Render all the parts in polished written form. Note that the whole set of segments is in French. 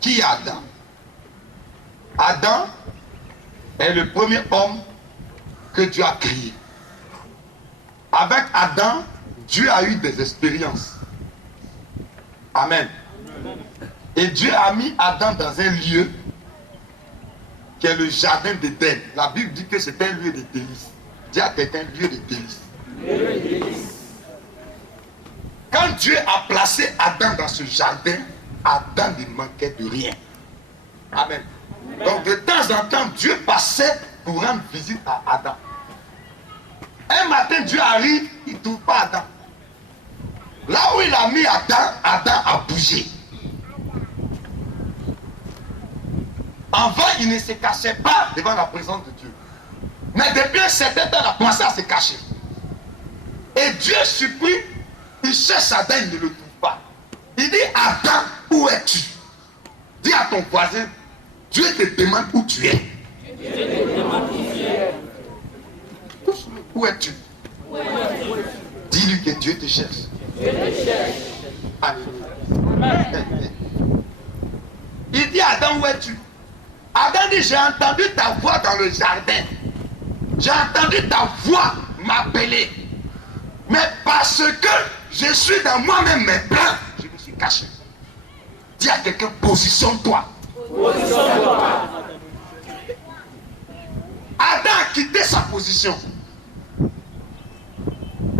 Qui est Adam? Adam est le premier homme que Dieu a créé. Avec Adam, Dieu a eu des expériences. Amen. Et Dieu a mis Adam dans un lieu qui est le jardin d'Éden. La Bible dit que c'est un lieu de délices. Dis à quelqu'un, lieu de délices. Quand Dieu a placé Adam dans ce jardin, Adam ne manquait de rien. Amen. Donc de temps en temps, Dieu passait pour rendre visite à Adam. Un matin, Dieu arrive, il ne trouve pas Adam. Là où il a mis Adam, Adam a bougé. Avant, il ne se cachait pas devant la présence de Dieu. Mais depuis un certain temps, il a commencé à se cacher. Et Dieu surpris, il cherche Adam, il ne le trouve pas. Il dit, Adam, où es-tu? Dis à ton voisin, Dieu te demande où tu es. Dieu te demande où tu es. Où es-tu? Dis-lui que Dieu te cherche. Dieu te cherche. Alléluia. Il dit, Adam, où es-tu? Adam dit, j'ai entendu ta voix dans le jardin. J'ai entendu ta voix m'appeler. Mais parce que je suis dans moi-même mes plans, je me suis caché. Dis à quelqu'un, positionne-toi. Positionne-toi. Adam a quitté sa position.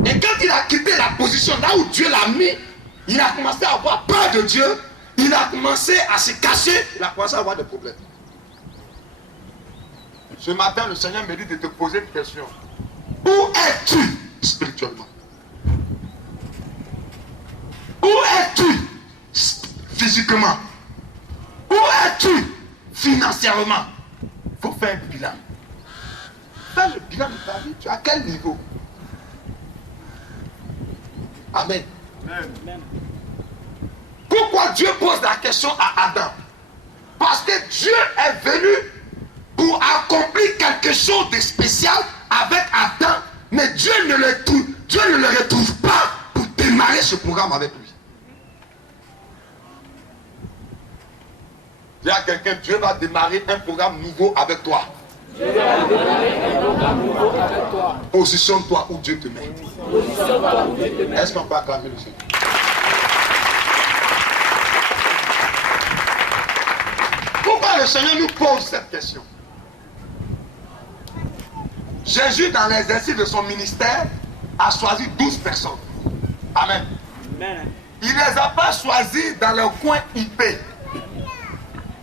Et quand il a quitté la position, là où Dieu l'a mis, il a commencé à avoir peur de Dieu. Il a commencé à se cacher. Il a commencé à avoir des problèmes. Ce matin, le Seigneur me dit de te poser une question. Où es-tu spirituellement? Où es-tu physiquement? Où es-tu financièrement? Il faut faire un bilan. Fais le bilan de ta vie. Tu es à quel niveau? Amen. Amen. Pourquoi Dieu pose la question à Adam? Parce que Dieu est venu pour accomplir quelque chose de spécial avec Adam, mais Dieu ne le retrouve pas pour démarrer ce programme avec lui. Dis à quelqu'un, Dieu va démarrer un programme nouveau avec toi. Dieu va démarrer un programme nouveau avec toi. Positionne-toi où Dieu te met. Positionne-toi où Dieu te met. Est-ce qu'on peut acclamer le Seigneur? Pourquoi le Seigneur nous pose cette question? Jésus, dans l'exercice de son ministère, a choisi 12 personnes. Amen. Amen. Il ne les a pas choisis dans leur coin IP.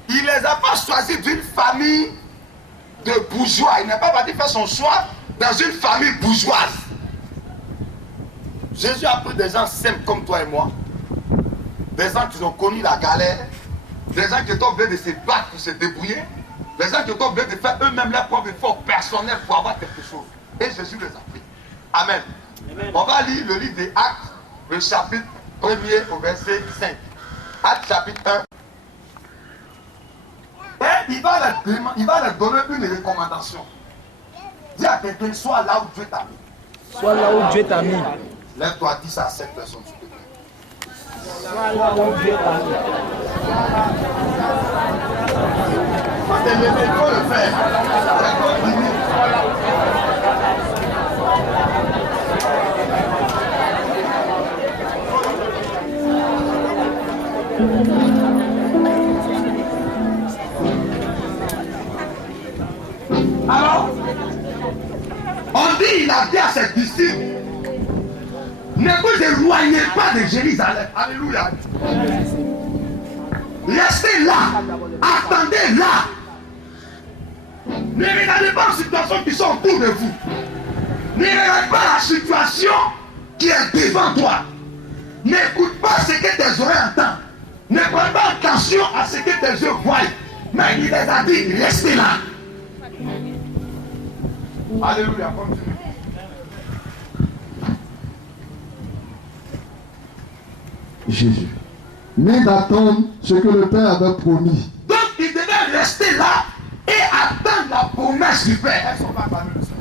Il ne les a pas choisis d'une famille de bourgeois. Il n'a pas parti faire son choix dans une famille bourgeoise. Jésus a pris des gens simples comme toi et moi. Des gens qui ont connu la galère. Des gens qui ont besoin de se battre pour se débrouiller. Les gens qui ont besoin de faire eux-mêmes leur propre effort personnel pour avoir quelque chose. Et Jésus les a pris. Amen. Amen. On va lire le livre des Actes, le chapitre 1er au verset 5. Actes chapitre 1. Et il va leur donner une recommandation. Dis à quelqu'un, sois là où Dieu t'a mis. Sois là où Dieu t'a mis. Lève-toi, dis ça à 7 personnes, s'il te plaît. Sois là où Dieu t'a mis. Il faut le faire. Alors, on dit, il a dit à ses disciples, ne vous éloignez pas de Jérusalem. Alléluia. Restez là. Attendez là. Ne regardez pas les situations qui sont autour de vous. Ne regardez pas la situation qui est devant toi. N'écoute pas ce que tes oreilles entendent. Ne prends pas attention à ce que tes yeux voient. Mais il les a dit, restez là. Alléluia. Continue. Jésus. Mais d'attendre ce que le Père avait promis. Donc il devait rester là et attendre la promesse du Père. Est-ce qu'on va parler de ça?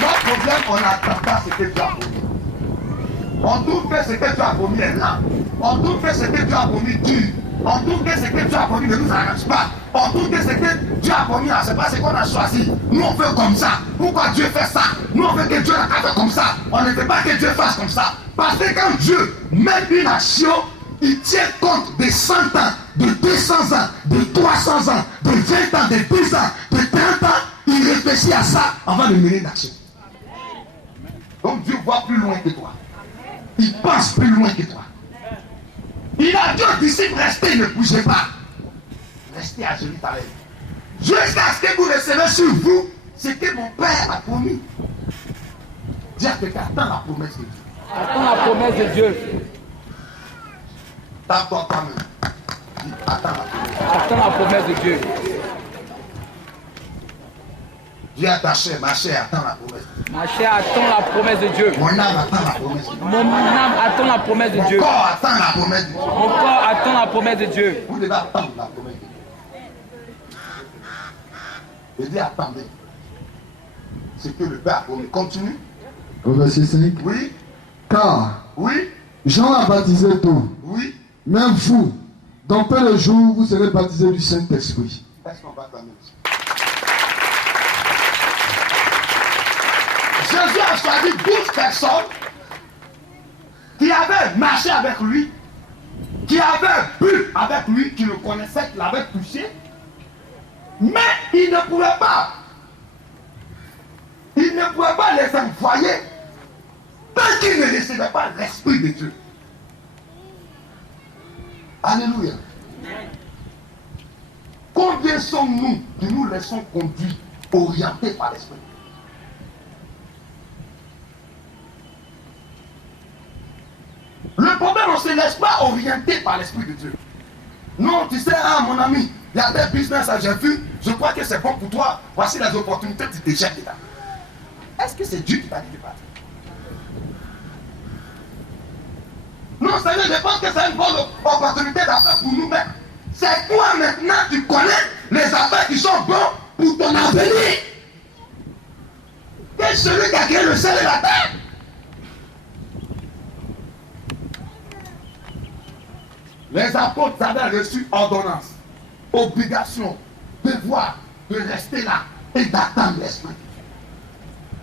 Notre problème, on n'attend pas ce que Dieu a promis. On trouve que ce que tu as promis est là. On trouve que ce que tu as promis dure. On trouve que ce que tu as promis ne nous arrange pas. On trouve que ce que Dieu a promis là, c'est pas ce qu'on a choisi. Nous on fait comme ça. Pourquoi Dieu fait ça? Nous on veut que Dieu n'a qu'à faire comme ça. On ne veut pas que Dieu fasse comme ça. Parce que quand Dieu met une action, il tient compte de 100 ans, de 200 ans, de 300 ans, de 20 ans, de 10 ans, de 30 ans. Il réfléchit à ça avant de mener l'action. Donc Dieu voit plus loin que toi. Il pense plus loin que toi. Il a dit aux disciples, restez, ne bougez pas. Restez à Jérusalem. Jusqu'à ce que vous recevez sur vous ce que mon Père a promis. Dis à quelqu'un, attends la promesse de Dieu. Attends la promesse de Dieu. T'attends toi-même. Dis, attends la promesse. Attends la promesse de Dieu. Dis à ta chair, ma chair, attends la promesse. Ma chair attend la promesse de Dieu. Mon âme attend la promesse de Dieu. Mon âme attend la promesse de Mon Dieu. corps attend la promesse de Dieu. Mon corps attend la promesse de Dieu. Vous devez attendre la promesse de Dieu. Je dis attendez. C'est que le Père a promis. Continue. Au verset 5. Oui, Car oui, Jean a baptisé d'eau, oui. même vous, dans peu de jours, vous serez baptisés du Saint-Esprit. Est-ce qu'on va t'amener ici? Jésus a choisi 12 personnes qui avaient marché avec lui, qui avaient bu avec lui, qui le connaissaient, qui l'avaient touché, mais il ne pouvait pas. Il ne pouvait pas les envoyer tant qu'ils ne recevaient pas l'Esprit de Dieu. Alléluia. Combien sommes-nous qui nous laissons conduire, orientés par l'Esprit? Le problème, on ne se laisse pas orienter par l'Esprit de Dieu. Non, tu sais, ah mon ami, il y a des business que j'ai vu, je crois que c'est bon pour toi, voici les opportunités, tu te jettes là. Est-ce que c'est Dieu qui t'a dit de partir? Non, Seigneur, je pense que c'est une bonne opportunité d'affaires pour nous-mêmes. C'est toi maintenant, tu connais les affaires qui sont bonnes pour ton avenir. Quel est celui qui a créé le ciel et la terre? Les apôtres avaient reçu ordonnance, obligation, devoir de rester là et d'attendre l'Esprit.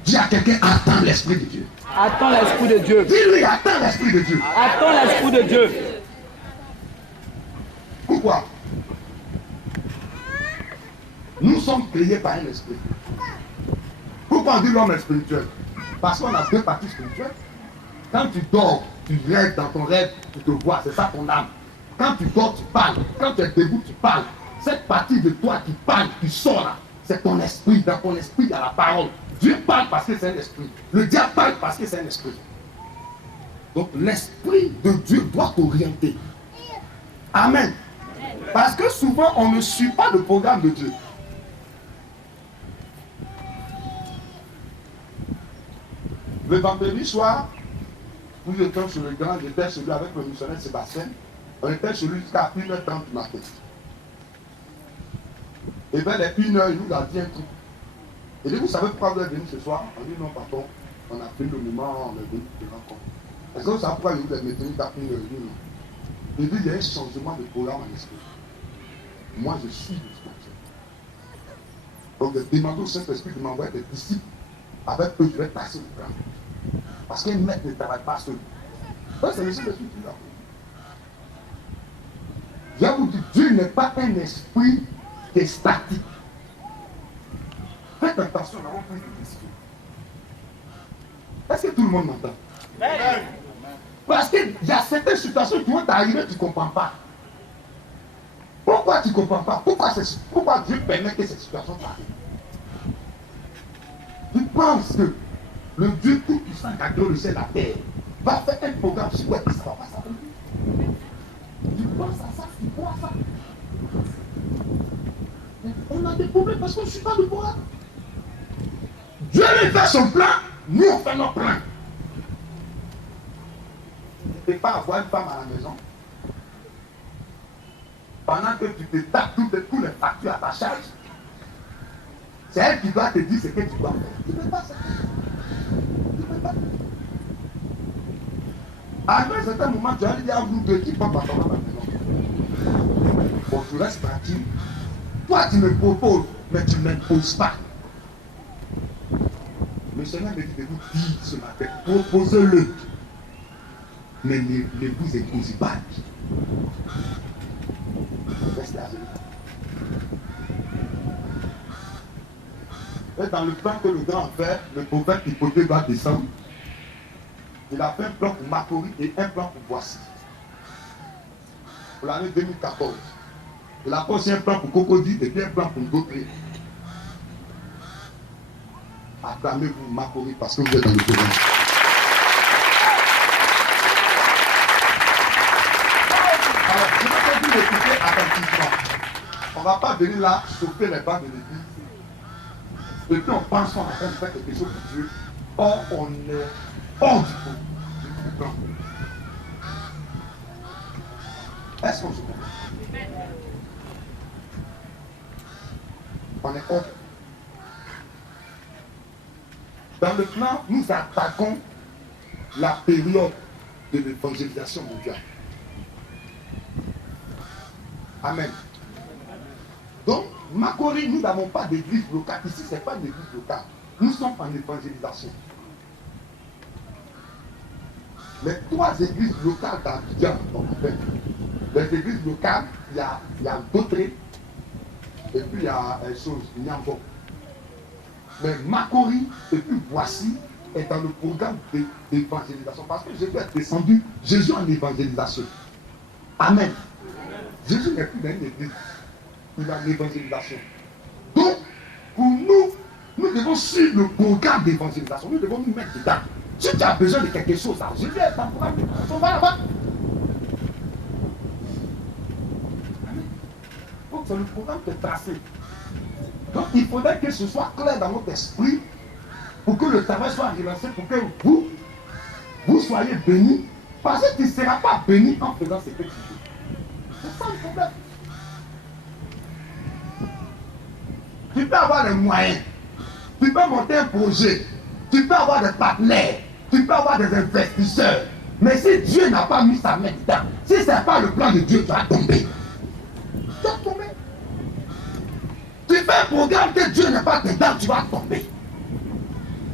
Dis à quelqu'un, attends l'Esprit de Dieu. Attends l'Esprit de Dieu. Dis-lui, attends l'Esprit de Dieu. Attends l'Esprit de Dieu. Pourquoi? Nous sommes créés par un esprit. Pourquoi on dit l'homme est spirituel? Parce qu'on a deux parties spirituelles. Quand tu dors, tu rêves dans ton rêve, tu te vois, c'est ça ton âme. Quand tu dors, tu parles. Quand tu es debout, tu parles. Cette partie de toi qui parle, qui sort là, c'est ton esprit. Dans ton esprit, il y a la parole. Dieu parle parce que c'est un esprit. Le diable parle parce que c'est un esprit. Donc l'esprit de Dieu doit t'orienter. Amen. Parce que souvent, on ne suit pas le programme de Dieu. Le vendredi soir, nous étions sur le grand, j'étais celui avec le missionnaire Sébastien. On était chez lui jusqu'à 1h30 du matin. Et vers les 1h, il nous a dit un truc. Il dit, vous savez pourquoi vous êtes venu ce soir? On dit, non, pardon, on a pris le moment, on est venu te rencontrer. Est-ce que vous savez pourquoi vous êtes maintenu à 1h? Non. Il dit, il y a un changement de programme en esprit. Moi, je suis le spirituel. Donc, demandez au Saint-Esprit de m'envoyer des disciples. Avec eux, je vais passer le plan. Parce qu'un maître ne travaille pas seul. Donc, c'est le Saint-Esprit qui l'a. Je vous dis, Dieu n'est pas un esprit qui est statique. Faites attention d'avoir pris des décisions. Est-ce que tout le monde m'entend? Parce qu'il y a certaines situations qui vont t'arriver, tu ne comprends pas. Pourquoi tu ne comprends pas? Pourquoi Dieu permet que ces situations t'arrivent? Tu penses que le Dieu tout-puissant qui a créé le ciel et la terre va faire un programme sur quoi ça ne va pas s'arriver? Tu penses à ça, tu crois à ça? On a des problèmes parce qu'on ne suit pas le programme. Dieu lui fait son plan, nous on fait notre plan. Tu ne peux pas avoir une femme à la maison pendant que tu te tapes tous les factures à ta charge. C'est elle qui doit te dire ce que tu dois faire. Tu ne peux pas ça. Tu ne peux pas. À un certain moment, tu vas lui dire à vous deux qui prend pas ton maman maintenant. Bon, tu restes tranquille. Toi, tu me proposes, mais tu ne m'imposes pas. Le Seigneur me dit de vous dire ce matin, proposez-le. Mais ne vous imposez pas. Restez à genoux. Et dans le plan que le grand a fait, le prophète Hypothèque va descendre. Il a fait un plan pour Macquarie et un plan pour Boissy. Pour l'année 2014. Il a fait un plan pour Cocody et puis un plan pour Dautré. Acclamez-vous Macquarie parce que vous êtes dans le programme. Alors, je vais vous écouter attentivement. On ne va pas venir là sauter les bancs de l'église. Et puis on pense qu'on est en train de faire quelque chose pour Dieu. Or, on est hors du plan. Est-ce qu'on se comprend? On est hors. Dans le plan, nous attaquons la période de l'évangélisation mondiale. Amen. Donc, Macquarie, nous n'avons pas d'église locale. Ici, ce n'est pas une église locale. Nous sommes en évangélisation. Les 3 églises locales d'Abidjan, on appelle. Les églises locales, il y a Dautré, et puis il y a Nyambo. Mais Macquarie, et puis Boissy, est dans le programme d'évangélisation. Parce que Jésus est descendu, Jésus en évangélisation. Amen. Jésus n'est plus dans une église. Il a l'évangélisation. Donc, pour nous, nous devons suivre le programme d'évangélisation. Nous devons nous mettre dedans. Si tu as besoin de quelque chose, Jésus est dans le programme d'évangélisation. On va là-bas. Donc, c'est le programme qui est tracé. Donc, il faudrait que ce soit clair dans notre esprit pour que le travail soit relancé, pour que vous soyez bénis. Parce que tu ne seras pas béni en faisant ce que tu fais. C'est ça le problème. Tu peux avoir les moyens, tu peux monter un projet, tu peux avoir des partenaires, tu peux avoir des investisseurs. Mais si Dieu n'a pas mis sa main dedans, si ce n'est pas le plan de Dieu, tu vas tomber. Tu vas tomber. Tu fais un programme que Dieu n'est pas dedans, tu vas tomber.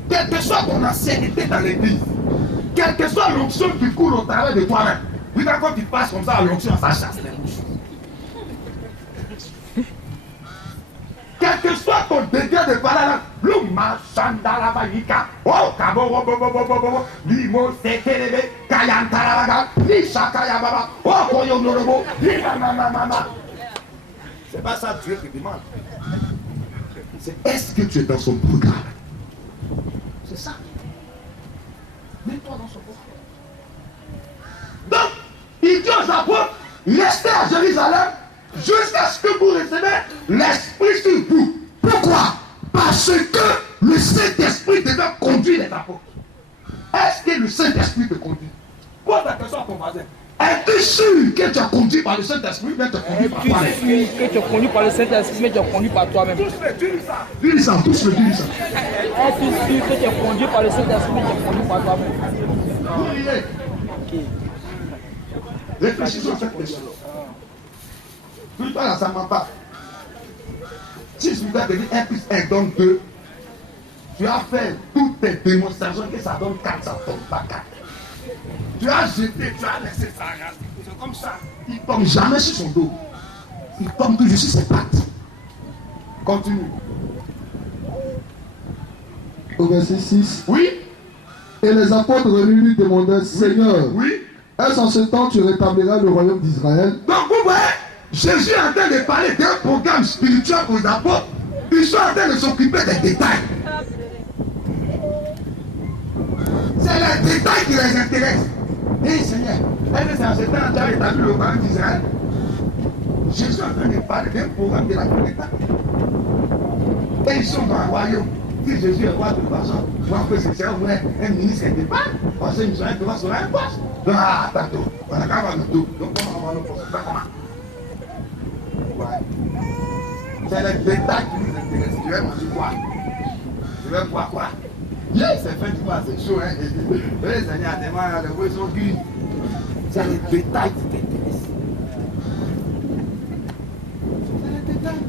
Quelle que soit ton ancienneté dans l'église, quelle que soit l'onction qui coule au travers de toi-même, regarde quand tu passes comme ça à l'onction, ça chasse les mouches. Quel que soit ton degré de parole, l'ouma chandala vaïka, oh kabo bobo, limo sekelebe, kayantaraga, lishakaya baba, oh koyo norobo, mama. C'est pas ça Dieu te demande. C'est est-ce que tu es dans son programme? C'est ça. Mets-toi dans son programme. Donc, il dit aux apôtres, restez à Jérusalem jusqu'à ce que vous recevez l'Esprit sur vous. Pourquoi? Parce que le Saint-Esprit devait conduire les apôtres. Est-ce que le Saint-Esprit te conduit? Pose la question à ton voisin. Es-tu sûr que tu es conduit par le Saint-Esprit, mais tu es conduit par toi-même? Es-tu sûr que tu es conduit par le Saint-Esprit, mais tu es conduit par toi-même? Dis ça, tous le dis ça. Es-tu sûr que tu es conduit par le Saint-Esprit, mais tu es conduit par toi-même? Ok. Réfléchissons à cette question. Tout toi là, ça ne ment pas. Si je dois te dire 1 plus 1 donne 2, tu as fait toutes tes démonstrations que ça donne 4, ça ne donne pas 4. Tu as jeté, tu as laissé ça rester. C'est comme ça. Il ne tombe jamais sur son dos. Il tombe toujours sur ses pattes. Continue. Au verset 6. Oui. Et les apôtres venus lui demandaient, Seigneur, Oui. est-ce en ce temps tu rétabliras le royaume d'Israël? Donc vous voyez, Jésus est en train de parler d'un programme spirituel aux apôtres. Ils sont en train de s'occuper des détails. C'est les détails qui les intéressent. Et Seigneur, est-ce en ce temps tu as rétabli le royaume d'Israël? Jésus est en train de parler d'un programme de la d'État. Et ils sont dans un royaume. Si Jésus est roi de toute façon, moi que c'est ça, un ministre qui parle, parce que nous sommes devant sur un poste. Donc, tantôt, on a qu'à avoir le tout. Donc, on va nous poser ça comment? Ouais. C'est les détails qui nous intéressent. Tu veux manger quoi? Tu veux boire quoi? c'est fait du quoi, c'est chaud, hein. Les années à témoin, les voix sont gris. C'est les détails qui t'intéressent. C'est les détails.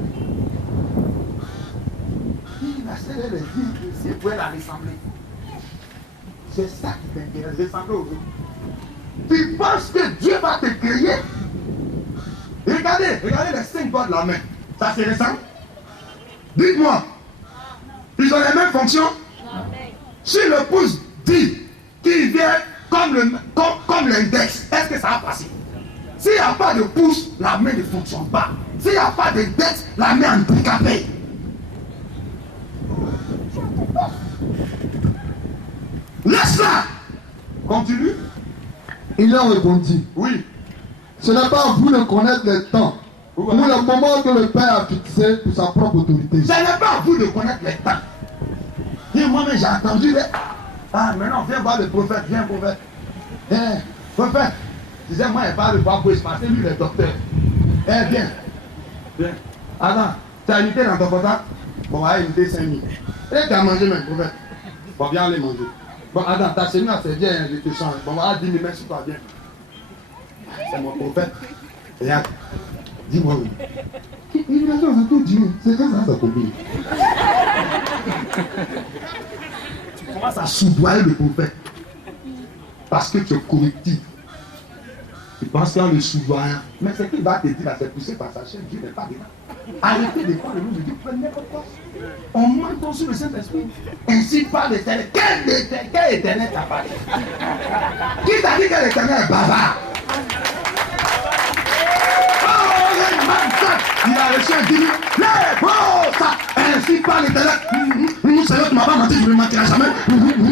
La seule, elle est dit, c'est pour la ressembler. C'est ça qui t'intéresse, ressembler aux autres. Tu penses que Dieu va te créer? Regardez les 5 doigts de la main. Ça se ressemble? Dites-moi. Ils ont les mêmes fonctions? Si le pouce dit qu'il vient comme l'index, est-ce que ça va passer? S'il n'y a pas de pouce, la main ne fonctionne pas. S'il n'y a pas d'index, la main est handicapée. Laisse-la. Continue. Il leur répondit, Oui. ce n'est pas à vous de connaître les temps ou le moment que le Père a fixé pour sa propre autorité. Ce n'est pas à vous de connaître les temps. Et moi-même, j'ai entendu les... Ah, maintenant, viens voir le prophète, viens, prophète. Prophète, je disais, moi, il parle de quoi pour se passer, lui, le docteur. Viens. Viens. Attends, tu as unité dans ton portable? Bon, allez, unité 5 000. Et tu as mangé même, prophète. Bon, viens aller manger. Bon, attends, ta cellule, c'est bien, je te change. Bon, voilà, 10 000, merci, toi, viens. C'est mon prophète. Regarde, dis-moi oui. Il a tout dit, c'est comme ça, ça copine. Tu commences à soudoyer le prophète. Parce que tu es correctif. Tu penses qu'il y a le soudoyant. Mais ce qu'il va te dire, c'est poussé par sa chaîne, Dieu n'est pas dedans. Arrêtez de croire le nom de Dieu, prenez n'importe quoi. On ment sur le Saint-Esprit. Ainsi parle l'Éternel. Quel Éternel t'a parlé? Qui t'a dit que l'Éternel est bavard? Il a reçu un dîner. Ainsi parle l'Éternel. C'est vrai, tu ne m'as pas menti, je ne mentirai jamais.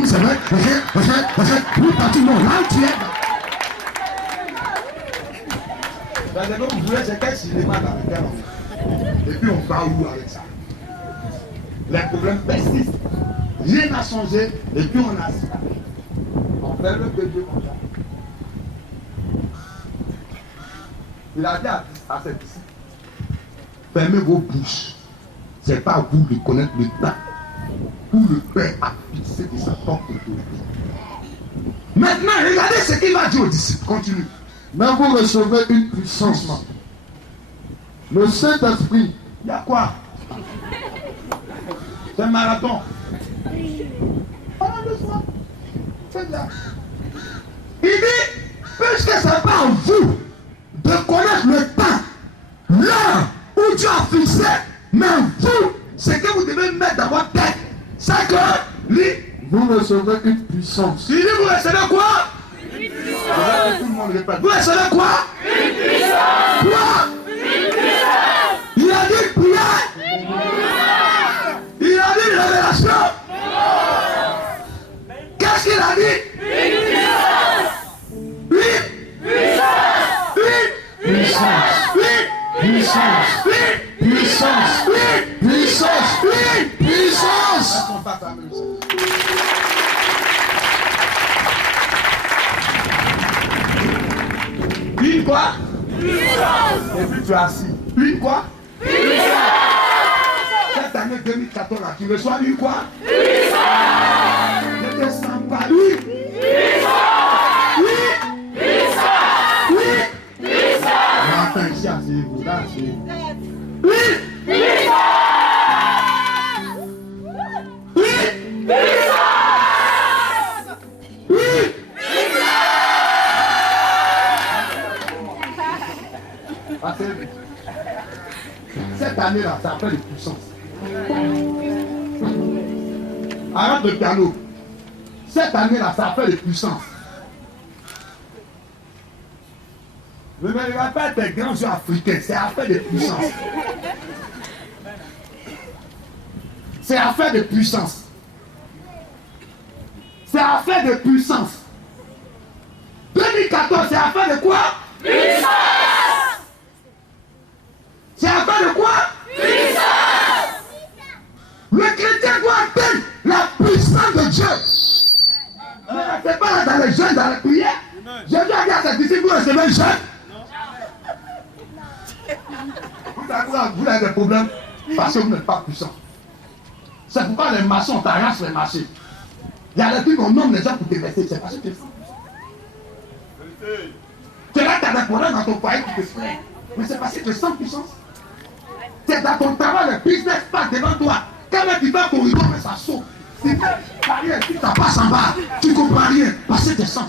C'est vrai. Où t'as-tu non? Là où tu es. C'est comme vous voulez, c'est quel cinéma dans lequel on est. Et puis on va où avec ça? Les problèmes persistent. Rien n'a changé. Et puis on a ça. On fait le que Dieu comme ça. Il a dit à ses disciples, fermez vos bouches. Ce n'est pas à vous de connaître le temps où le Père a fixé de sa propre autorité. Maintenant, regardez ce qu'il va dire aux disciples. Continue. Mais vous recevez une puissance. Le Saint-Esprit. Il y a quoi? C'est un marathon. C'est là. Il dit, puisque ce n'est pas à vous de connaître le temps, l'heure où Dieu a fixé, mais vous, ce que vous devez mettre dans votre tête, c'est que lui, vous recevez une puissance. il dit, vous recevez quoi? Une puissance. Tout le monde répète. Vous recevez quoi? Une puissance. Quoi? Une puissance. Il a dit prière. Il a dit révélation. Qu'est-ce qu'il a dit? Une puissance. Une puissance. Une Puissance. Puissance. Puissance. Puissance. Puissance. Une quoi? Puissance. Et puis tu es assis. Une quoi? Puissance. Cette année 2014 là, tu reçois une quoi? Puissance. Ne te sens pas lui. Puissance. Oui. Puissance. Oui. Puissance. Attends ici, asseyez-vous là, asseyez-vous. Oui. Puissance. Oui. Puissance. Oui. Cette année-là, ça appelle de puissance. Arrête le piano. Cette année-là, ça appelle de puissance. Ne me regarde pas tes grands yeux africains, c'est affaire de puissance. C'est affaire de puissance. C'est affaire de puissance. 2014, c'est affaire de quoi? Puissance. C'est affaire de quoi? Puissance. Le chrétien doit atteindre la puissance de Dieu. Mais c'est pas là dans les jeunes, dans la prière. Jésus a dit à ses disciples, vous recevez un jeune. Vous avez des problèmes parce que vous n'êtes pas puissant. C'est pourquoi les maçons t'arrachent les marchés. Il y a des trucs qu'on nomme les gens pour te laisser. C'est parce que tu es 100%. Tu es là, tu as des problèmes dans ton foyer qui te freine. Mais c'est parce que tu es 100%. C'est dans ton travail, le business passe devant toi. Quand tu vas au corridor, mais ça saute. Si tu rien, si ça passe en bas, tu ne comprends rien. Parce que tu es 100%.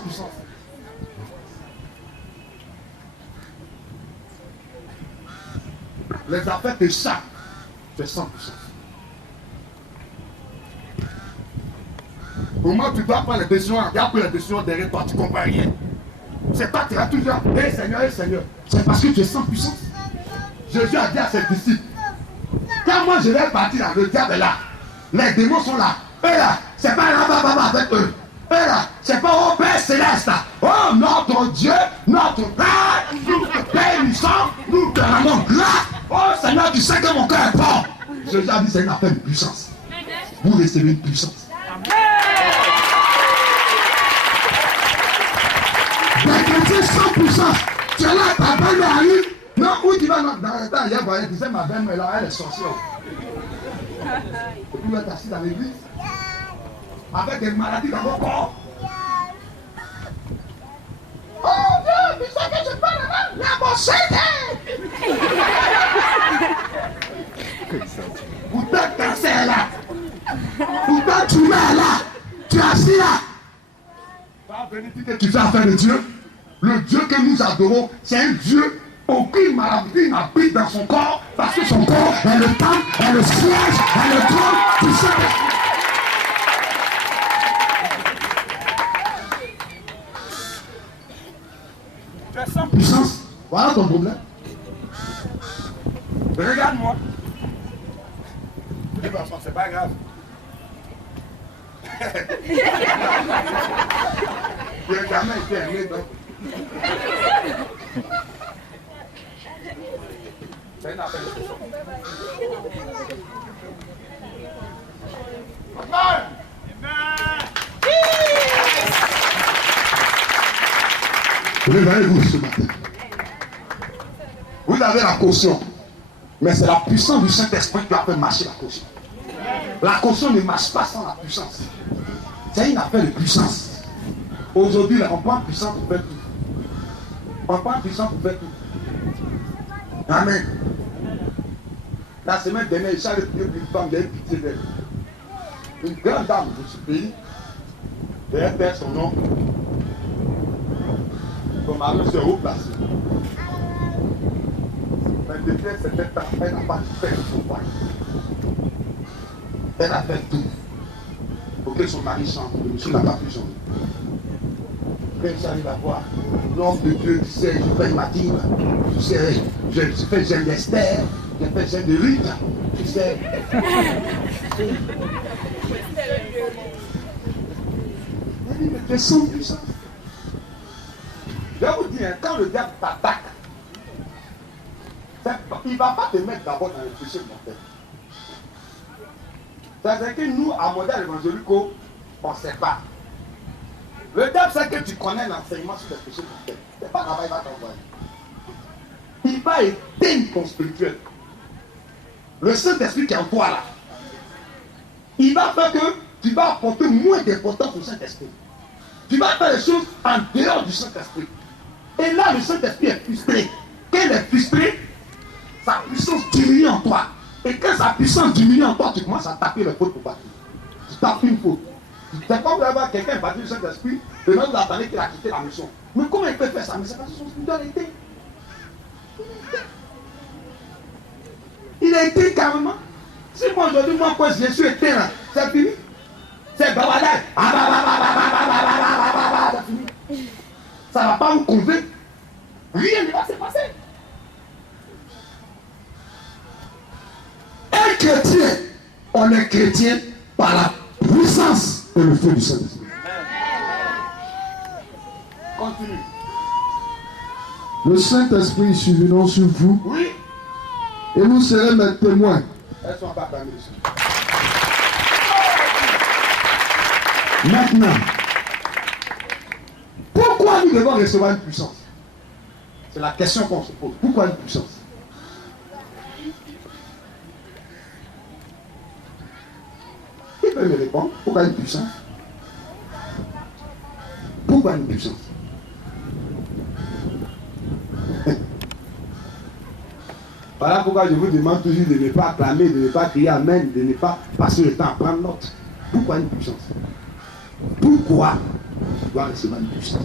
Les affaires te chappent. Tu es 100%. Au moment où tu dois prendre les décisions, il y a pris les décisions derrière toi, tu ne comprends rien. C'est toi qui as toujours dit, hé Seigneur, Seigneur. C'est parce que tu es 100%. Jésus a dit à ses disciples, quand moi je vais partir là, le diable est là. Les démons sont là. Eux là, c'est pas là-bas avec eux. Eux là, c'est pas au Père Céleste là. Oh notre Dieu, notre Père, nous te bénissons, nous te rendons grâce. Oh Seigneur, tu sais que mon cœur est fort. Jésus a dit, c'est une affaire de puissance. Vous recevez une puissance. Des chrétiens 100%. Tu es là, ta belle arrive. Non, où tu vas dans le temps, hier, tu disais, ma belle-mère là, elle est sorcière. Et puis, vous êtes assis dans l'église avec des maladies dans vos corps. Oh Dieu, tu sais que je parle là, la bossette. Pourtant, le cancer est là. Pourtant, tu mets là. Tu es assis là. Tu fais affaire de Dieu. Le Dieu que nous adorons, c'est un Dieu. Aucune maladie n'habite dans son corps parce que son corps est le temple, est le siège, est le trône du Saint-Esprit. Tu es sans puissance. Voilà ton problème. Regarde-moi. C'est pas grave. Tu n'as jamais été aimé donc. C'est une affaire de puissance. Réveillez-vous ce matin. Vous avez la caution. Mais c'est la puissance du Saint-Esprit qui a fait marcher la caution. La caution ne marche pas sans la puissance. C'est une affaire de puissance. Aujourd'hui, on prend puissance pour faire tout. On prend puissance pour faire tout. Amen. La semaine dernière, il s'est prié pour une femme, il y a eu pitié d'elle. Une grande dame de ce pays, elle perd son nom. Son mari s'est haut placé. Mais depuis un certain temps, elle n'a pas fait son foyer. Elle a fait tout pour que son mari chante. Le monsieur n'a pas pu chanter. Quand j'arrive à voir l'homme de Dieu, tu sais, je fais ma dîme, tu sais, je fais jeûne d'Esther, je fais jeûne de Ruth, tu sais. Mais tu es sans puissance. Je vais vous dire, quand le diable t'attaque, il ne va pas te mettre d'abord dans le péché mortel. C'est-à-dire que nous, à modèle évangélique, on ne sait pas. Le diable sait que tu connais l'enseignement sur les péchés mortels. C'est pas là-bas, il va t'envoyer. Il va éteindre ton spirituel. Le Saint-Esprit qui est en toi là, il va faire que tu vas apporter moins d'importance au Saint-Esprit. Tu vas faire les choses en dehors du Saint-Esprit. Et là, le Saint-Esprit est frustré. Quand il est frustré, sa puissance diminue en toi. Et quand sa puissance diminue en toi, tu commences à taper les fautes pour partir. Tu tapes une faute. C'est comme d'avoir quelqu'un battu du Saint-Esprit, et même vous attendez qu'il a quitté la mission. Mais comment il peut faire ça? Mais c'est parce que son spiritualité. Il a été carrément. Si moi aujourd'hui, moi, quand je suis éteint là, c'est fini. C'est babadai. C'est fini. Ça ne va pas vous convaincre. Rien ne va se passer. Un chrétien, on est chrétien par la puissance et le feu du Saint-Esprit. Continue. Le Saint-Esprit survenant sur vous. Oui. Et vous serez mes témoins. Elles sont pas parmi ici. Maintenant, pourquoi nous devons recevoir une puissance? C'est la question qu'on se pose. Pourquoi une puissance? Qui peut me répondre? Pourquoi une puissance? Pourquoi une puissance? Voilà pourquoi je vous demande toujours de ne pas acclamer, de ne pas crier Amen, de ne pas passer le temps à prendre note. Pourquoi une puissance? Pourquoi tu dois recevoir une puissance?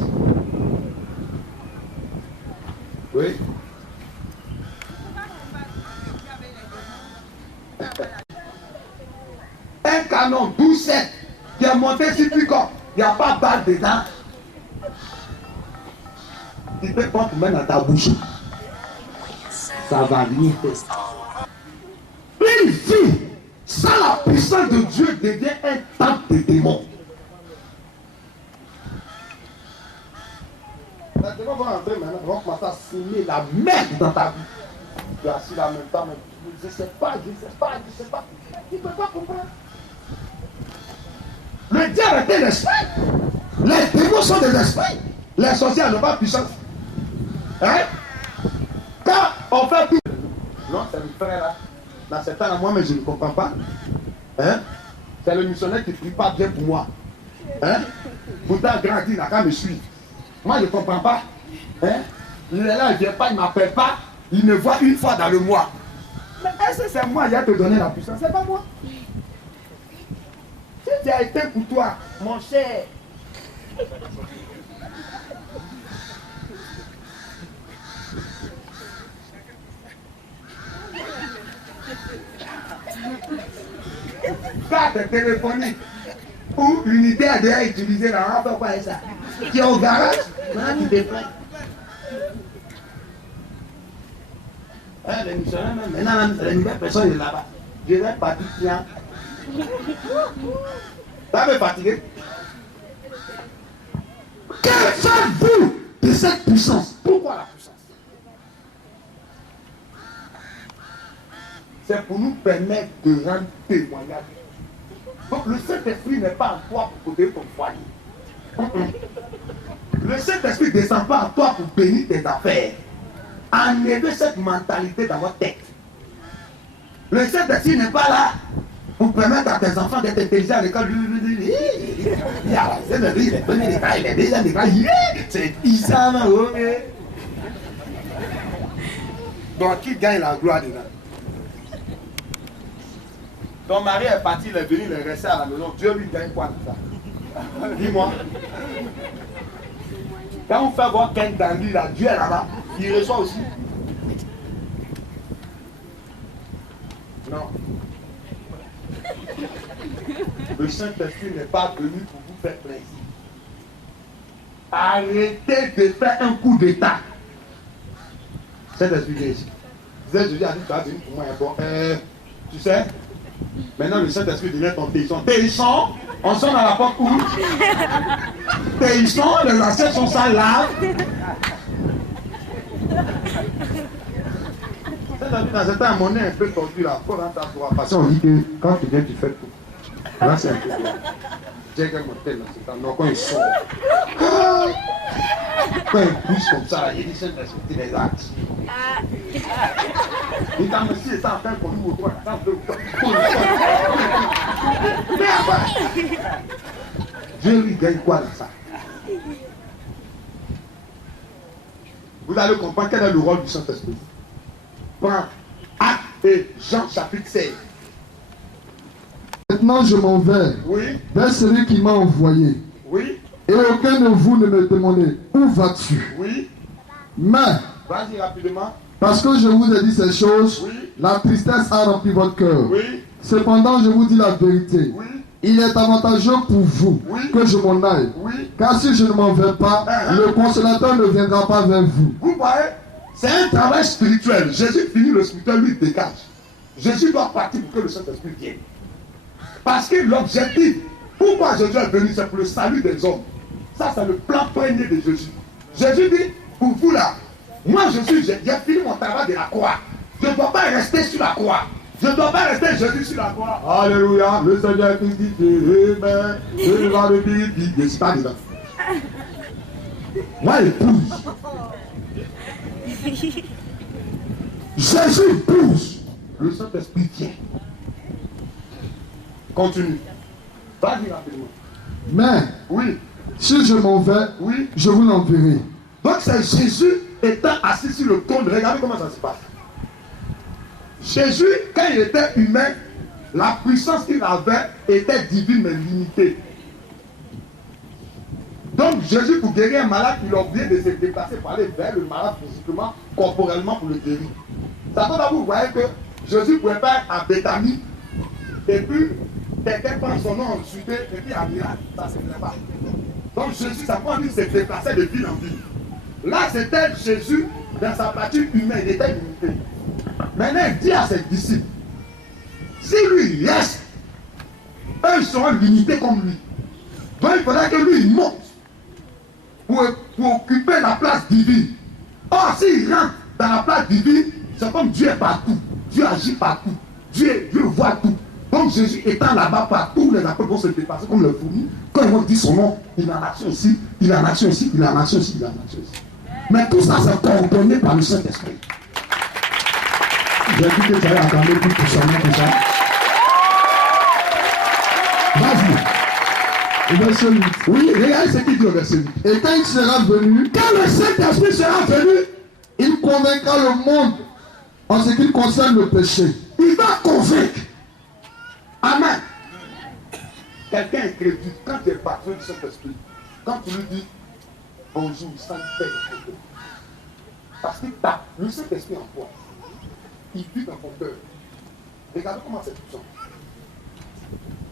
Oui. Un canon 12-7 qui est monté sur du corps, il n'y a pas de balle dedans. Tu peux pas te mettre dans ta bouche. Ça va venir. Une vie sans la puissance de Dieu devient un temple de démons. Maintenant, on va rentrer maintenant, on va commencer à semer la merde dans ta vie. Tu es assis là en même temps, mais je ne sais pas. Tu ne peux pas comprendre. Le diable est un esprit. Les démons sont des esprits. Les sorciers n'ont pas de puissance. Hein? Quand on fait tout. Non, c'est le frère là. Dans ce temps-là, moi, mais je ne comprends pas. Hein? C'est le missionnaire qui ne prie pas bien pour moi. Hein? Pourtant, grandi, il n'a qu'à me suivre. Moi, je ne comprends pas. Hein? Il est là, il ne vient pas, il ne m'appelle pas. Il me voit une fois dans le mois. Mais est-ce que c'est moi qui ai te donné la puissance? C'est pas moi. Si tu as été pour toi, mon cher. Carte téléphonique ou unité à déjà utilisée là, on peut pas ça. Tu es au garage, maintenant tu déplaces. Les missionnaires, maintenant, la nouvelle personne est là-bas. Je vais partir, tiens. Ça me fatiguer. Que faites-vous de cette puissance? Pourquoi la puissance? C'est pour nous permettre de rendre témoignage. Donc le Saint-Esprit n'est pas en toi pour poser ton foyer. Le Saint-Esprit ne descend pas en toi pour bénir tes affaires. Enlevez cette mentalité dans votre tête. Le Saint-Esprit n'est pas là pour permettre à tes enfants d'être intelligents à l'école. C'est Issa. Donc qui gagne la gloire dedans? Ton mari est parti, il est venu, il est resté à la maison. Dieu lui gagne quoi de ça? Dis-moi. Quand on fait voir quelqu'un dans lui, là, Dieu est là-bas, il reçoit aussi. Non. Le Saint-Esprit n'est pas venu pour vous faire plaisir. Arrêtez de faire un coup d'état. Saint-Esprit vient ici. Jésus a dit, tu vas venir pour moi. Bon, tu sais, maintenant le Saint-Esprit devient ton télisson. Télisson, on sort dans la porte où? Télisson, les lacets sont sales là. Dans ce temps, mon nez est un peu tordu là. Faut rentrer à toi. Parce qu'on dit que quand tu viens, tu fais tout. Là, c'est un peu. J'ai un motel dans ce temps. Donc, quand il sort, quand il pousse comme ça, il dit Saint-Esprit, les actes. Il t'a dit, si ça fait pour nous, toi, ça fait mais après, Dieu lui gagne quoi dans ça? Vous allez comprendre quel est le rôle du Saint-Esprit. Prends Actes et Jean chapitre 16. Maintenant je m'en vais vers celui qui m'a envoyé. Oui. Et aucun de vous ne me demandez où vas-tu? Oui. Mais, vas-y rapidement. Parce que je vous ai dit ces choses, oui. La tristesse a rempli votre cœur. Oui. Cependant, je vous dis la vérité. Oui. Il est avantageux pour vous que je m'en aille. Oui. Car si je ne m'en vais pas, le consolateur ne viendra pas vers vous. Vous voyez, c'est un travail spirituel. Jésus finit le spirituel, lui dégage. Jésus doit partir pour que le Saint-Esprit vienne. Parce que l'objectif, pourquoi Jésus est venu, c'est pour le salut des hommes. Ça, c'est le plan premier de Jésus. Jésus dit, pour vous là, moi j'ai fini mon travail de la croix. Je ne dois pas rester sur la croix. Je ne dois pas rester Jésus sur la croix. Alléluia, le Seigneur qui dit, Amen. Je vais le dire, je ne suis pas dedans. Moi, épouse. Jésus pousse. Le Saint-Esprit vient. Continue. Vas-y rapidement. Mais, oui. Si je m'en vais, oui, je vous l'enverrai. donc c'est Jésus étant assis sur le trône. Regardez comment ça se passe. Jésus, quand il était humain, la puissance qu'il avait était divine mais limitée. Donc Jésus, pour guérir un malade, il a oublié de se déplacer pour aller vers le malade physiquement, corporellement pour le guérir. Ça peut vous voyez que Jésus pouvait faire à Béthanie, et puis quelqu'un prend son nom en Judée, et puis à miracle, ça ne se fait pas. Donc Jésus, ça prend lui se déplacer de ville en ville. Là, c'était Jésus dans sa partie humaine, il était limité. Maintenant, il dit à ses disciples, si lui reste, eux ils seront limités comme lui. Donc il faudra que lui il monte pour occuper la place divine. Or, s'il rentre dans la place divine, c'est comme Dieu est partout. Dieu agit partout. Dieu voit tout. Donc Jésus étant là-bas partout, les apôtres vont se dépasser comme le fourmi. Quand ils vont dire son nom, il est en action ici, il est en action ici, il est en action ici, il est en action ici. Mais tout ça, c'est coordonné par le Saint-Esprit. J'ai dit que j'allais attendre tout ça, tout ça. Vas-y. Verset 8. Oui, regardez ce qu'il dit au verset 8. Et quand il sera venu, Quand le Saint-Esprit sera venu, il convaincra le monde en ce qui concerne le péché. il va convaincre. Amen. Quelqu'un est crédule, quand tu es patron du Saint-Esprit, quand tu lui dis bonjour, ça lui fait. Parce que le Saint-Esprit en toi, il vit dans ton cœur. Regardez comment c'est puissant.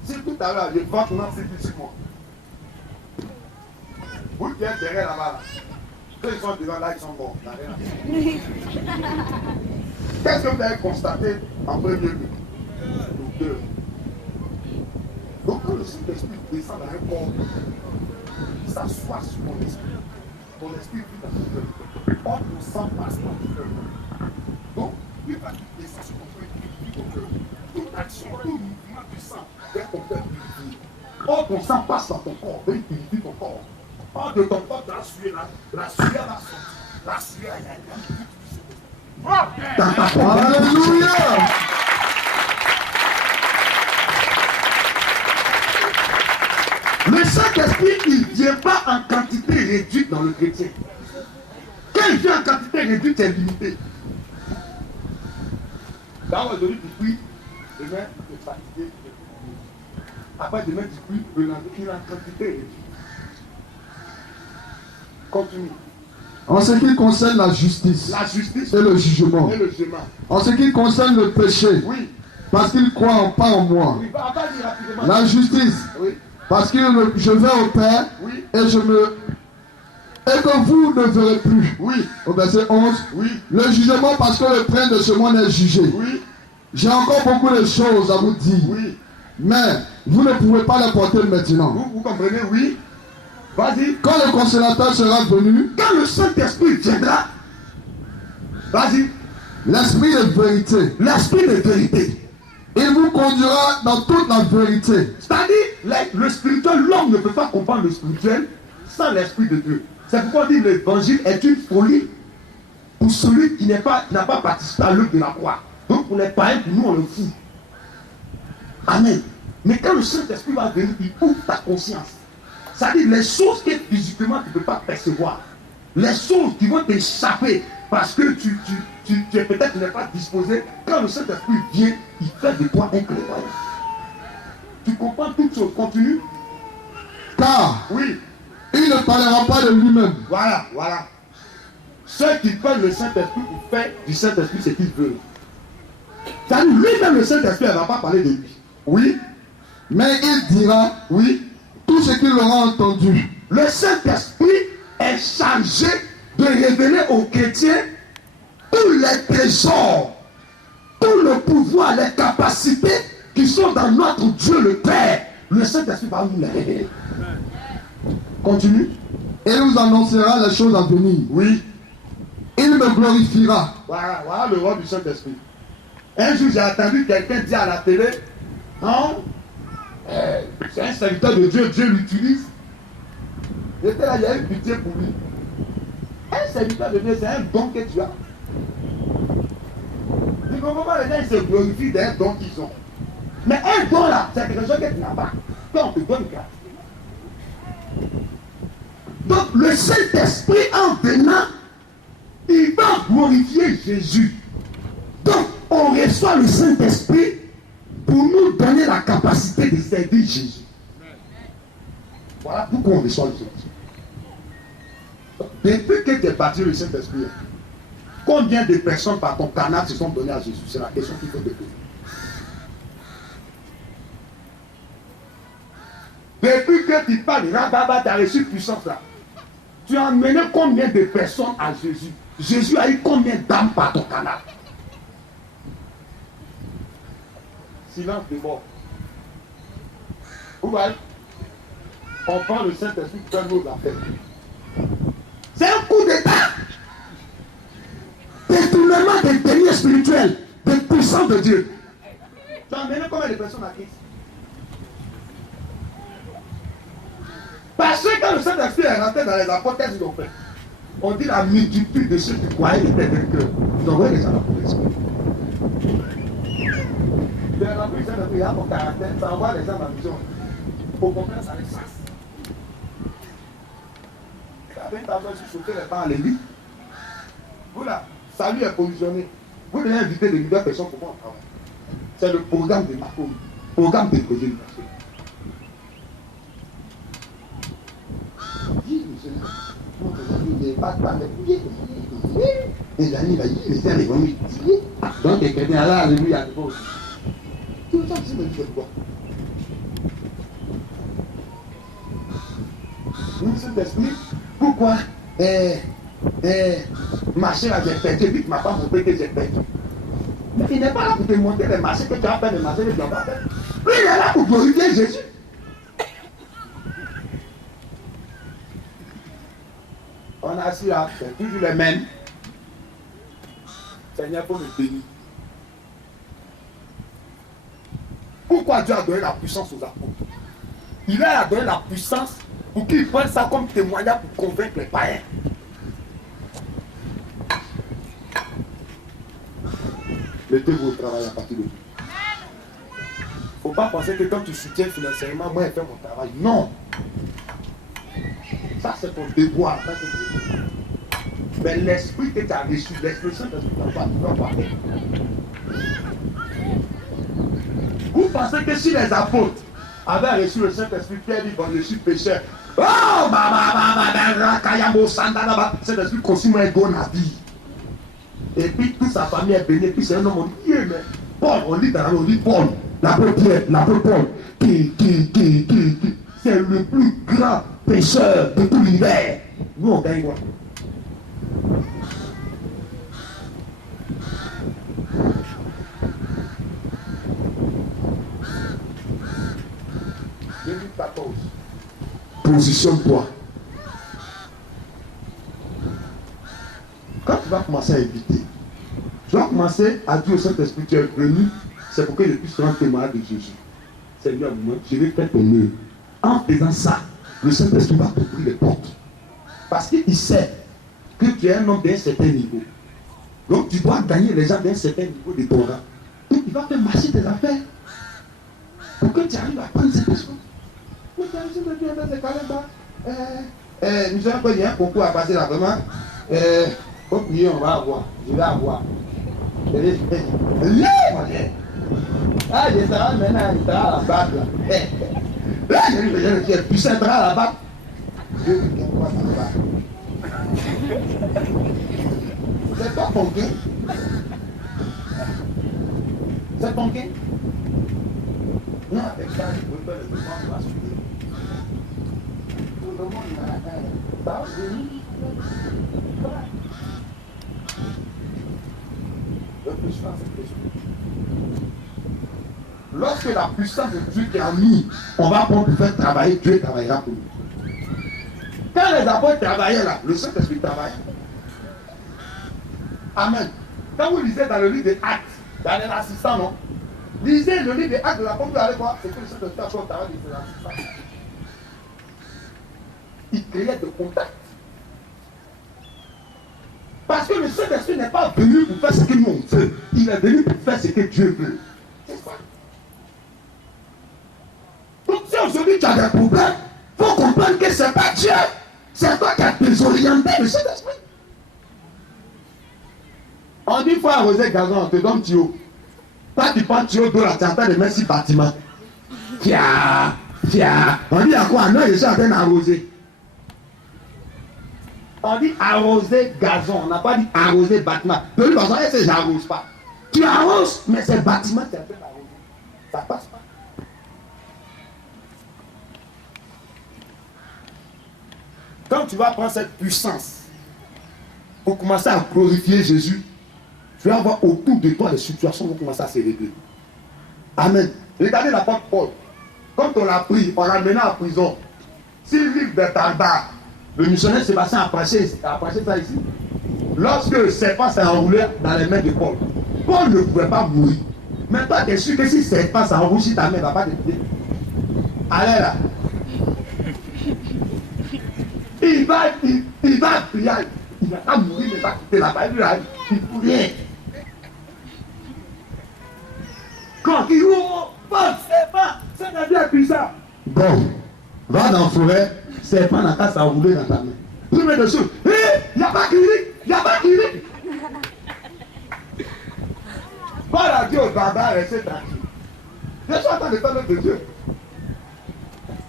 Si tout à l'heure, je vends ton ancien sur moi, vous qui êtes derrière là-bas, ceux qui sont devant là, ils sont morts. Qu'est-ce que vous avez constaté en premier lieu? Le cœur. Donc quand le Saint-Esprit descend dans un corps, il s'assoit sur mon esprit. Ton esprit vit dans ton cœur. Or, ton sang passe dans ton cœur. Donc, il va descendre sur ton cœur, il vit ton cœur. Toute action, tout mouvement du sang vers ton cœur purifie. Or, ton sang passe dans ton corps, il purifie ton corps. Or, de ton corps, la sueur va sortir. La sueur, dans ta corps. Alléluia. Le Saint-Esprit, il ne vient pas en quantité réduite dans le chrétien. Quand il vient en quantité réduite, c'est limité. D'abord, aujourd'hui, tu pries, demain, tu es fatigué. Après, demain, tu pries, le lendemain, il est en quantité réduite. Continue. En ce qui concerne la justice La justice et le jugement, et le jugement. en ce qui concerne le péché, Oui. parce qu'il croit pas en moi. Oui, va dire rapidement. La justice, Oui. parce que je vais au Père Oui. et que vous ne verrez plus. Oui. Au verset 11, Oui. le jugement parce que le prince de ce monde est jugé. Oui. J'ai encore beaucoup de choses à vous dire, Oui. mais vous ne pouvez pas les porter maintenant. Vous comprenez? Oui. Vas-y. Quand le consolateur sera venu, Quand le Saint-Esprit viendra, vas-y, l'esprit de vérité, l'esprit de vérité. il vous conduira dans toute la vérité. C'est-à-dire, le spirituel, l'homme ne peut pas comprendre le spirituel sans l'esprit de Dieu. C'est pourquoi on dit que l'évangile est une folie pour celui qui n'a pas participé à l'œuvre de la croix. Donc pour les païens, pour nous on le fout. Amen. Mais quand le Saint-Esprit va venir, il ouvre ta conscience. C'est-à-dire les choses que physiquement tu ne peux pas percevoir. Les choses qui vont t'échapper parce que tu es peut-être n'es pas disposé. Quand le Saint-Esprit vient, il fait de toi un clairvoyant. Tu comprends toutes choses. Continue. Car Oui. il ne parlera pas de lui-même. Voilà, voilà. Ceux qui prennent le Saint-Esprit pour faire du Saint-Esprit ce qu'ils veulent. C'est-à-dire lui-même le Saint-Esprit, elle ne va pas parler de lui. Oui. Mais il dira, Oui. tout ce qu'il aura entendu. Le Saint-Esprit est chargé de révéler aux chrétiens tous les trésors, tout le pouvoir, les capacités qui sont dans notre Dieu le Père. Le Saint-Esprit va nous les révéler. Continue. Et il nous annoncera les choses à venir. Oui. Il me glorifiera. Voilà, voilà le rôle du Saint-Esprit. Un jour, j'ai entendu quelqu'un dire à la télé, non, c'est un serviteur de Dieu, Dieu l'utilise. J'étais là, il y a eu pitié pour lui. Un serviteur de Dieu, c'est un don que tu as. Je ne comprends pas, les gens ils se glorifient d'un don qu'ils ont. Mais un don là, c'est quelque chose que tu n'as pas. Quand on te donne grâce. Donc le Saint-Esprit en venant, il va glorifier Jésus. Donc on reçoit le Saint-Esprit pour nous donner la capacité de servir Jésus. Voilà pourquoi on reçoit le Saint-Esprit. Depuis que tu es baptisé le Saint-Esprit, combien de personnes par ton canal se sont données à Jésus? C'est la question qu'il faut te poser. Depuis que tu parles, Rababa, tu as reçu puissance là. Tu as emmené combien de personnes à Jésus? Jésus a eu combien d'âmes par ton canal? Silence de mort. Vous voyez? On prend le Saint-Esprit pour faire nos affaires. C'est un coup d'état. Détournement des deniers spirituels, des puissances de Dieu. Tu as emmené combien de personnes à Christ? Parce que quand le Saint-Esprit est rentré dans les apôtres, qu'est-ce qu'ils ont fait? On dit la multitude de ceux qui croyaient étaient vainqueurs. Ils ont envoyé les gens dans le Saint-Esprit. Tu es rempli, le Saint-Esprit, il a ton caractère, ça envoie les gens dans la vision. Au contraire, ça les chasse. Ça vient t'avoir sur sauter les pas à l'église. Vous là, salut est provisionné. Vous devez inviter des nouvelles personnes pour moi au travail. C'est le programme de Macron, programme de l'évangélisation. Il n'est pas de les amis, il va dire, les frères, ils vont lui dire. Donc, les chrétiens, là, alléluia, c'est pas aussi. Tout ça, c'est même fait quoi? Nous, Saint-Esprit, pourquoi marcher là, j'ai perdu, vite, ma femme montré que j'ai perdu. Mais il n'est pas là pour te montrer les marchés que tu as fait, les marchés que tu n'as pas fait. Lui, il est là pour glorifier Jésus. On a assis là, c'est toujours les mêmes. Seigneur, pour me bénir. Pourquoi Dieu a donné la puissance aux apôtres? Il a donné la puissance pour qu'ils prennent ça comme témoignage pour convaincre les païens. Mettez-vous au travail à partir de vous. Il ne faut pas penser que quand tu soutiens financièrement, moi, je fais mon travail. Non. Ça, c'est ton devoir. Mais l'esprit que tu as reçu, l'expression de ce que tu dois pas faire. Vous pensez que si les apôtres avaient reçu le Saint-Esprit, Pierre dit, bon, je suis pécheur. Oh, Saint-Esprit consume un bon habit. Et puis toute sa famille est bénie. Puis c'est un homme, on dit, mais Paul, on lit dans la on dit Paul, l'apôtre Pierre, l'apôtre Paul, qui c'est le plus grand pécheur de tout l'univers. Nous, on gagne quoi? Positionne-toi. Quand tu vas commencer à éviter, tu vas commencer à dire au Saint-Esprit, tu es venu, c'est pour que je puisse rendre témoignage de Jésus. Seigneur, moi, je vais faire ton œuvre. En faisant ça, le Saint-Esprit va t'ouvrir les portes. Parce qu'il sait que tu es un homme d'un certain niveau. Donc tu dois gagner les gens d'un certain niveau de ton rang. Donc il va faire marcher tes affaires. Pour que tu arrives à prendre ces personnes. Mais tu arrives à dire, c'est quand même pas. Nous avons il y a un concours à passer là, vraiment. Faut prier, on va avoir. Je vais avoir. Ah, je serai maintenant, il sera à la batte là. Là, je suis puissant, il sera à la batte. Dieu qui vient voir ça là. C'est pas ton gain. C'est ton gain. Non, avec ça, je peux faire le mouvement de la suite. Tout le monde a la taille. Ça, c'est nous. Lorsque la puissance de Dieu est en nous, on va prendre pour faire travailler, Dieu travaillera pour nous. Quand les apôtres travaillaient là, le Saint-Esprit travaillait. Amen. Quand vous lisez dans le livre des Actes, dans les assistants, non? Lisez le livre des Actes de l'apôtre, vous allez voir, c'est que le Saint-Esprit a fait le travail des assistants. Il créait de contacts. Parce que le Saint-Esprit n'est pas venu pour faire ce que nous on veut. Il est venu pour faire ce que Dieu veut. C'est ça. Donc si aujourd'hui tu as des problèmes, il faut comprendre que ce n'est pas Dieu. C'est toi qui as désorienté le Saint-Esprit. On dit il faut arroser gazon, on te donne tuyau. Toi tu prends tuyau d'eau là, tu es en train de mettre sur bâtiment. Fia. On dit à quoi? Non, je suis en train d'arroser. On dit arroser gazon, on n'a pas dit arroser bâtiment. De toute façon, elle sait j'arrose pas. Tu arroses, mais c'est bâtiment qui est en train d'arroser. Ça passe pas. Quand tu vas prendre cette puissance pour commencer à glorifier Jésus, tu vas voir autour de toi les situations vont commencer à se régler. Amen. Regardez l'apôtre Paul. Quand on l'a pris, on l'a mené en prison. S'il vit des barbares, le missionnaire Sébastien a prêché ça ici. Lorsque le serpent s'est enroulé dans les mains de Paul, Paul ne pouvait pas mourir. Mais toi, tu es sûr que si le serpent s'enroule sur ta main, il ne va pas te tuer. Allez là. Il va prier. Il va pas mourir, mais il va quitter la Bible. Il ne peut rien. Quand il ouvre, Paul, c'est pas bien puissant. Bon, va dans la forêt, serpent n'a qu'à s'enrouler dans ta main. Premier de choses, il n'y a pas clinique. Paul a dit aux barbares, restez tranquille. Je suis en train de faire l'œuvre de Dieu.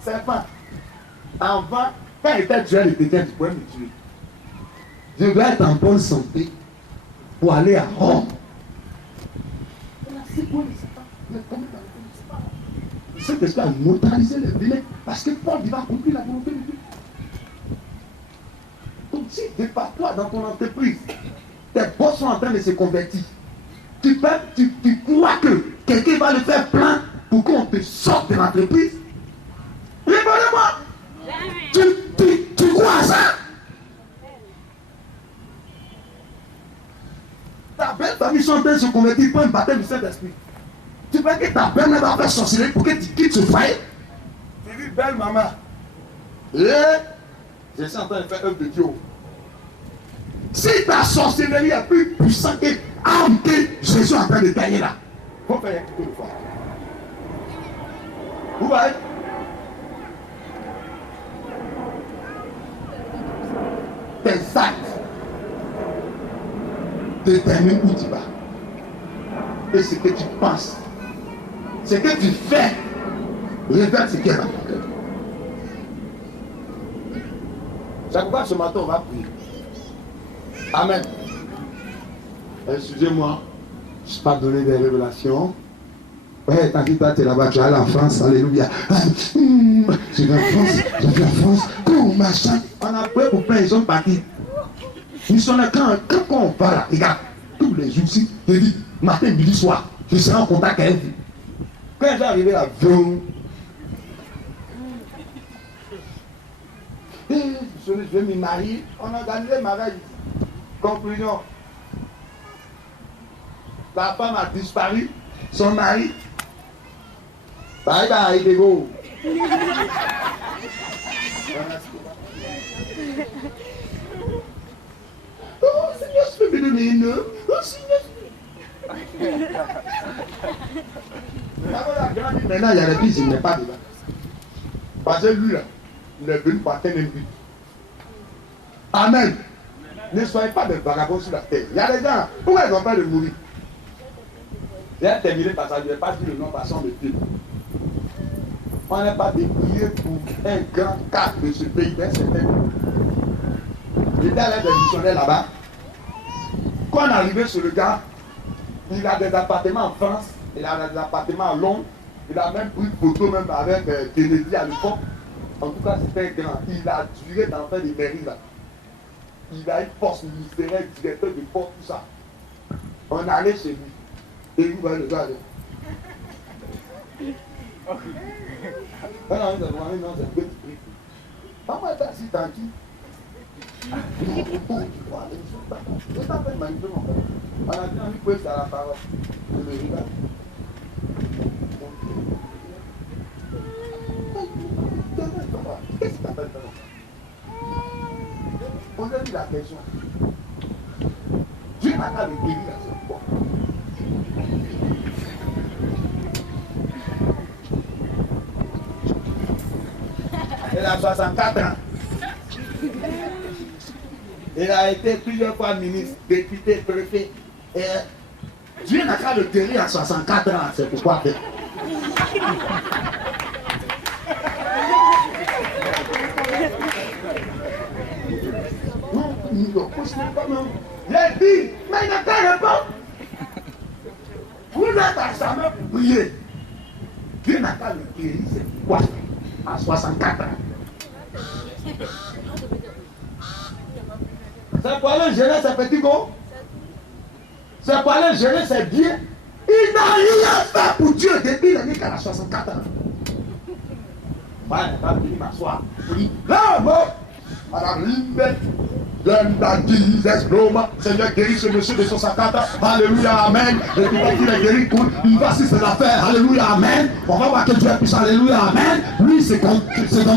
Serpent, avant, quand il était tué, il était tu pouvais me tuer. Je dois être en bonne santé pour aller à Rome. C'est quoi les serpents? Cet esprit a neutralisé les villes parce que Paul va accomplir la volonté de Dieu. Donc si de par toi dans ton entreprise, tes boss sont en train de se convertir, tu crois que quelqu'un va le faire plein pour qu'on te sorte de l'entreprise? Répondez-moi. Tu crois à ça? Ta belle famille sont en train de se convertir pour un baptême du Saint-Esprit. Tu crois que ta belle va faire sorcellerie pour que tu quittes ce foyer? Tu dis, belle maman, je suis en train de faire œuvre de Dieu. Si ta sorcellerie est plus puissante que l'arme que Jésus est en train de gagner là, il faut faire un peu de foi. Vous voyez? Tes actes déterminent où tu vas. Et ce que tu penses, ce que tu fais, révèle ce qui est dans ton cœur. Chaque fois ce matin, on va prier. Amen. Excusez-moi, je n'ai pas donné des révélations. Ouais, t'inquiète pas, tu es là-bas, tu es allé en France, alléluia. Je vais en France, comment machin. On a pris pour plein, ils sont partis. Ils sont là, quand on va là, regarde, tous les jours ici, je dis, matin, midi, soir, je serai en contact avec vous. Quand j'ai arrivé là, je vais me marier, on a organisé le mariage. Conclusion. La femme a disparu, son mari. Bye bye, they go. Oh, Seigneur, je peux me donner une. Oh, Seigneur. Maintenant, il y a des filles, il n'est pas dedans. Parce que lui, là, il est venu pour atteindre un but. Amen. Ne soyez pas des vagabonds sur la terre. Il y a des gens, pourquoi ils n'ont pas de mourir? J'ai terminé par ça, je ne vais pas dire le nom par son métier. On n'est pas prier pour un grand cadre de ce pays, d'un certain pays. J'étais allé des missionnaires là-bas. Quand on est arrivé sur le gars, il a des appartements en France, il a des appartements à Londres, il a même pris une photo même avec Kennedy à l'époque. En tout cas, c'était grand. Il a duré dans l'enfer des mairies là. Il a une force ministérielle, directeur de port, tout ça. On allait chez lui. Et lui, le gars, non, c'est petit prix. Maman est assis tranquille. Je t'appelle manipuler mon frère. On a dit, on lui pose à la parole. Je me regarde. Qu'est-ce que tu appelles ça? On a dit la question. Dieu n'a qu'à le guérir à ce point. Elle a 64 ans. Il a été plusieurs fois ministre, député, préfet. Et Dieu n'a qu'à le guérir à 64 ans, c'est pourquoi. Non, il ne postule pas même. Il a dit, mais il n'a qu'à répondre. Vous êtes à sa main pour prier. Dieu n'a qu'à le guérir, c'est pourquoi. À 64 ans. C'est pour aller gérer ses petits gars. C'est pour aller gérer ses biens. Il n'a rien fait pour Dieu depuis l'année qu'elle a 64 ans. Ouais, elle va venir m'asseoir. Là, bon, Madame Limbe, Seigneur, guéris ce monsieur de 64 ans. Alléluia, Amen. Et puis quand il est guéri, il va sur ses affaires. Alléluia, Amen. On va voir que Dieu est puissant. Alléluia, Amen. Lui, c'est comme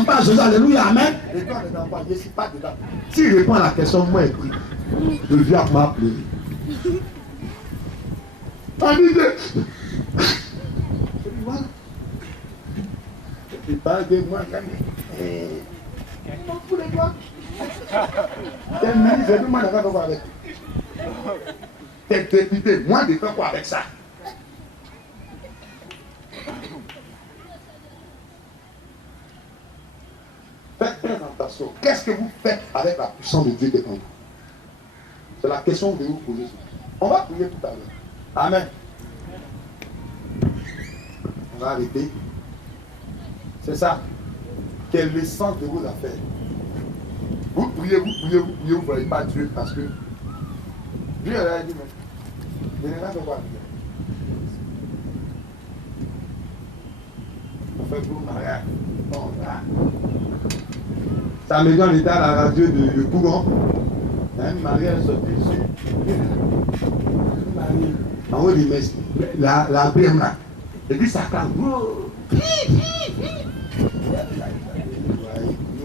pas Jésus. Alléluia, Amen. Et toi, les enfants, je ne suis pas dedans. S'il répond à la question, moi, écrit, je viens m'appeler. Voilà. Et pas de moi, on fout les doigts. T'es ministre, je demande à quoi avec. T'es député, moi, de faire quoi avec ça? Faites très attention. Qu'est-ce que vous faites avec la puissance de Dieu qui est en vous? C'est la question que je vais vous poser. On va prier tout à l'heure. Amen. On va arrêter. C'est ça. Quelle est l'essence de vos affaires? Vous priez, vous ne voyez pas Dieu parce que Dieu a dit, mais je n'ai rien à voir. On fait pour mariage. Non, là. Ça me dit, on était à la radio de Cougon. Un mariage sorti ici. En haut du messe, la BM là. Et puis ça calme. Nous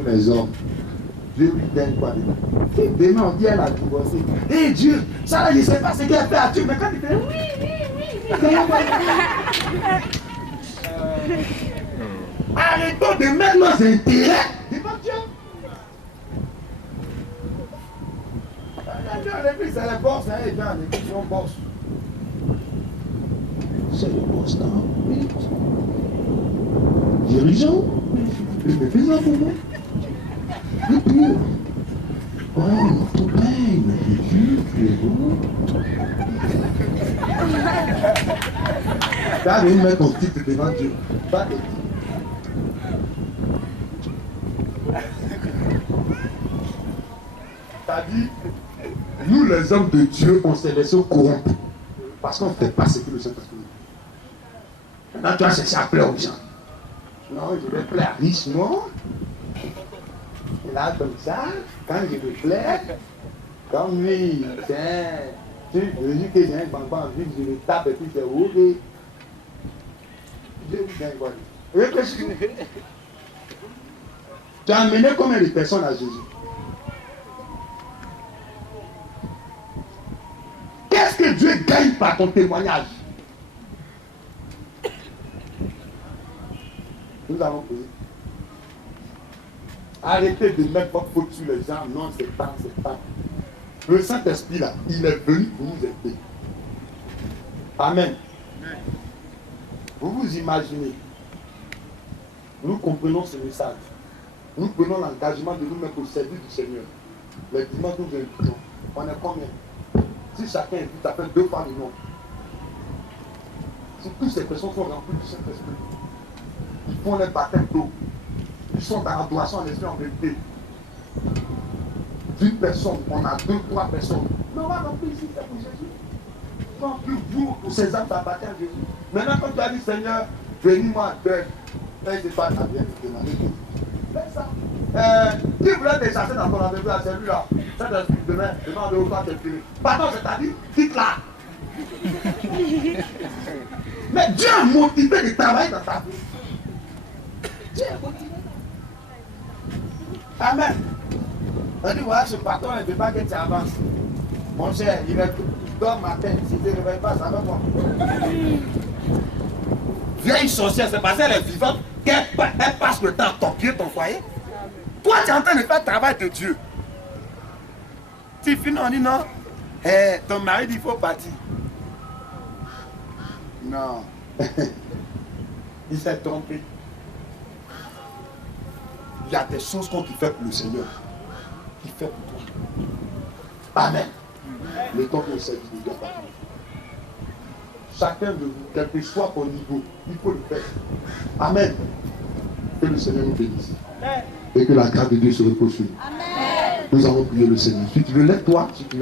les hommes, Dieu lui donne quoi dedans? Demain on dit elle a divorcé. Hé Dieu, ça là je ne sais pas ce qu'elle fait à Dieu, mais quand il fait oui. Arrêtons de mettre nos intérêts devant Dieu. C'est le boss, hein, les gens, les gens boss. C'est le boss, non? Oui. Dirigeant, je me fais ça pour moi. Et puis, oh, notre paye, notre Dieu, tu es beau. Tu as venir mettre ton titre devant Dieu. Pas de titre. T'as dit, nous les hommes de Dieu, on s'est laissé corrompre. Parce qu'on ne fait pas ce que le Saint-Esprit dit. Maintenant, tu vas chercher à plaire aux gens. Non, je vais plaire à riche, non. Et là, comme ça, quand je me plais, comme lui, tiens, je dis que j'ai un bambin en vie, je le tape et puis c'est ouvert. Je vous dis quoi. Tu as amené combien de personnes à Jésus? Qu'est-ce que Dieu gagne par ton témoignage? Nous allons poser. Arrêtez de mettre votre faute sur les gens. Non, c'est pas, c'est pas. Le Saint-Esprit là, il est venu pour nous aider. Amen. Vous vous imaginez. Nous comprenons ce message. Nous prenons l'engagement de nous mettre au service du Seigneur. Les dimanches nous invitons. On est combien? Si chacun invite, ça fait 2 fois le nombre. Si toutes ces personnes sont remplies du Saint-Esprit, ils font les baptêmes d'eau. Ils sont dans l'adoration en esprit en vérité. 10 personnes, on a 2, 3 personnes. Mais on va remplir ici, c'est pour Jésus. Non plus vous, pour ces âmes d'appartient à Jésus. Maintenant, quand tu as dit, Seigneur, bénis-moi en deuil, c'est pas ta bien de demander. Fais ça. Qui voulait te chasser dans ton rendez-vous à celui-là? Saint-Esprit, demain, demande au roi de te tuer. Pardon, c'est-à-dire, quitte-la. Mais Dieu a motivé de travailler dans ta vie. Dieu a motivé. Amen. On dit, voilà, ce patron ne veut pas que tu avances. Mon cher, il dort matin. Si tu ne te réveilles pas, ça va pas. Vieille sorcière, c'est parce qu'elle est vivante qu'elle passe le temps à torpiller ton foyer. Toi, tu es en train de faire le travail de Dieu. Tu finis, on dit non. Ton mari dit il faut partir. Non. Il s'est trompé. Il y a des choses qu'on fait pour le Seigneur. Il fait pour toi. Amen. Le temps qu'on s'est dit, il pas. Chacun de vous, quel que soit ton niveau, il faut le faire. Amen. Que le Seigneur nous bénisse. Et que la grâce de Dieu se repose sur nous. Nous allons prier le Seigneur. Si tu veux, lève-toi. Si tu veux.